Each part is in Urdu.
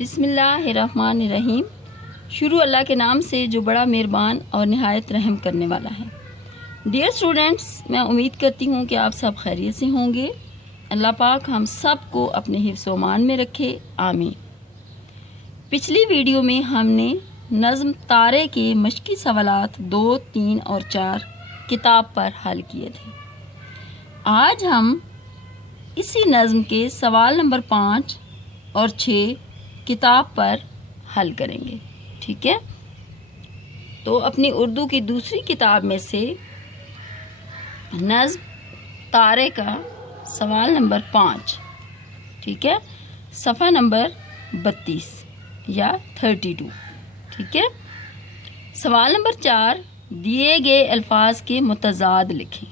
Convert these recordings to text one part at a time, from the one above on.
بسم اللہ الرحمن الرحیم۔ شروع اللہ کے نام سے جو بڑا مہربان اور نہایت رحم کرنے والا ہے۔ ڈیئر اسٹوڈنٹس، میں امید کرتی ہوں کہ آپ سب خیریت سے ہوں گے۔ اللہ پاک ہم سب کو اپنے حفظ و امان میں رکھے، آمین۔ پچھلی ویڈیو میں ہم نے نظم تارے کے مشقی سوالات 2، 3 اور 4 کتاب پر حل کیے تھے۔ آج ہم اسی نظم کے سوال نمبر 5 اور 6 کتاب پر حل کریں گے، ٹھیک ہے؟ تو اپنی اردو کی دوسری کتاب میں سے نظم تارے کا سوال نمبر 5، ٹھیک ہے، صفحہ نمبر 32 یا 32، ٹھیک ہے۔ سوال نمبر 4، دیے گئے الفاظ کے متضاد لکھیں،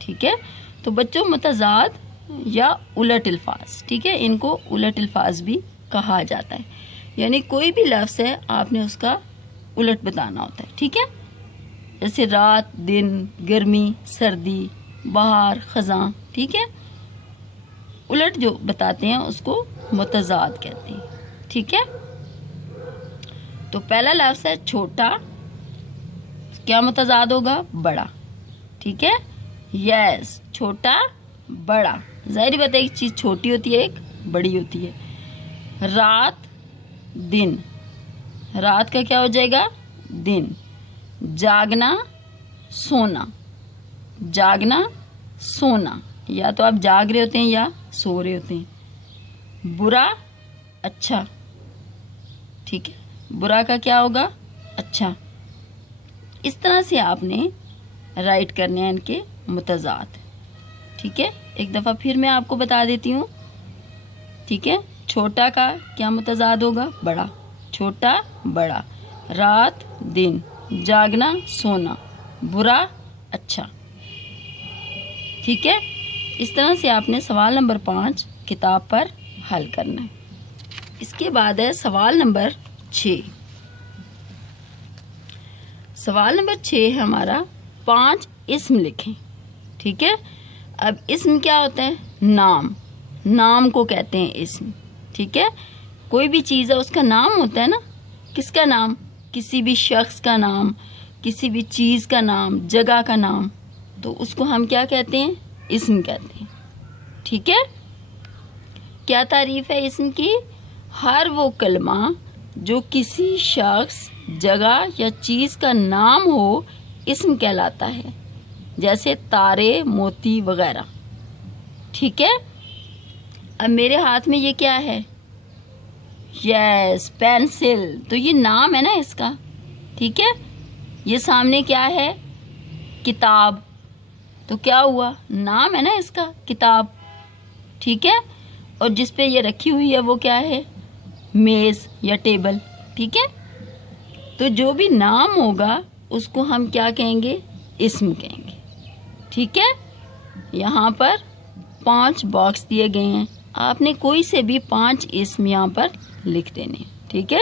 ٹھیک ہے۔ تو بچوں، متضاد یا الٹ الفاظ، ٹھیک ہے، ان کو الٹ الفاظ بھی کہا جاتا ہے، یعنی کوئی بھی لفظ ہے آپ نے اس کا الٹ بتانا ہوتا ہے، ٹھیک ہے۔ جیسے رات، دن، گرمی، سردی، بہار، خزاں، ٹھیک ہے۔ الٹ جو بتاتے ہیں اس کو متضاد کہتے ہیں، ٹھیک ہے۔ تو پہلا لفظ ہے چھوٹا، کیا متضاد ہوگا؟ بڑا، ٹھیک ہے۔ یس، چھوٹا بڑا، ظاہری بات ہے ایک چیز چھوٹی ہوتی ہے، ایک بڑی ہوتی ہے۔ رات، دن، رات کا کیا ہو جائے گا؟ دن۔ جاگنا، سونا، جاگنا، سونا، یا تو آپ جاگ رہے ہوتے ہیں یا سو رہے ہوتے ہیں۔ برا، اچھا، ٹھیک ہے، برا کا کیا ہوگا؟ اچھا۔ اس طرح سے آپ نے رائٹ کرنے ہیں ان کے متضاد، ٹھیک ہے۔ ایک دفعہ پھر میں آپ کو بتا دیتی ہوں، ٹھیک ہے۔ چھوٹا کا کیا متضاد ہوگا؟ بڑا، چھوٹا بڑا۔ رات، دن، جاگنا، سونا، برا، اچھا، ٹھیک ہے۔ اس طرح سے آپ نے سوال نمبر 5 کتاب پر حل کرنا ہے۔ اس کے بعد ہے سوال نمبر 6۔ سوال نمبر 6 ہے ہمارا 5 اسم لکھیں، ٹھیک ہے۔ اب اسم کیا ہوتا ہے؟ نام، نام کو کہتے ہیں اسم، ٹھیک ہے۔ کوئی بھی چیز ہے اس کا نام ہوتا ہے نا، کس کا نام؟ کسی بھی شخص کا نام، کسی بھی چیز کا نام، جگہ کا نام، تو اس کو ہم کیا کہتے ہیں؟ اسم کہتے ہیں، ٹھیک ہے۔ کیا تعریف ہے اسم کی؟ ہر وہ کلمہ جو کسی شخص، جگہ یا چیز کا نام ہو اسم کہلاتا ہے، جیسے تارے، موتی وغیرہ، ٹھیک ہے۔ اب میرے ہاتھ میں یہ کیا ہے؟ یس، پینسل، تو یہ نام ہے نا اس کا، ٹھیک ہے۔ یہ سامنے کیا ہے؟ کتاب، تو کیا ہوا؟ نام ہے نا اس کا، کتاب، ٹھیک ہے۔ اور جس پہ یہ رکھی ہوئی ہے وہ کیا ہے؟ میز یا ٹیبل، ٹھیک ہے۔ تو جو بھی نام ہوگا اس کو ہم کیا کہیں گے؟ اسم کہیں گے، ٹھیک ہے۔ یہاں پر 5 باکس دیے گئے ہیں، آپ نے کوئی سے بھی 5 اسم یہاں پر لکھ دینے ہیں، ٹھیک ہے۔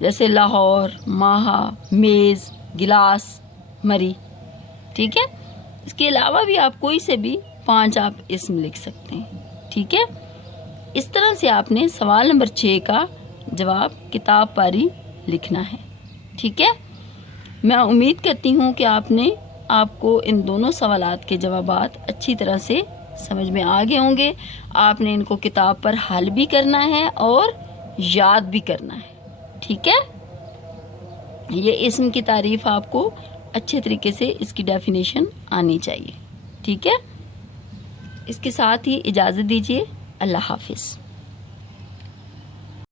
جیسے لاہور، ماہا، میز، گلاس، مری، ٹھیک ہے۔ اس کے علاوہ بھی آپ کوئی سے بھی 5 آپ اسم لکھ سکتے ہیں، ٹھیک ہے۔ اس طرح سے آپ نے سوال نمبر 6 کا جواب کتاب پر ہی لکھنا ہے، ٹھیک ہے۔ میں امید کرتی ہوں کہ آپ کو ان دونوں سوالات کے جوابات اچھی طرح سے سمجھ میں آ گئے ہوں گے۔ آپ نے ان کو کتاب پر حل بھی کرنا ہے اور یاد بھی کرنا ہے، ٹھیک ہے۔ یہ اسم کی تعریف آپ کو اچھے طریقے سے اس کی ڈیفینیشن آنی چاہیے، ٹھیک ہے۔ اس کے ساتھ ہی اجازت دیجیے، اللہ حافظ۔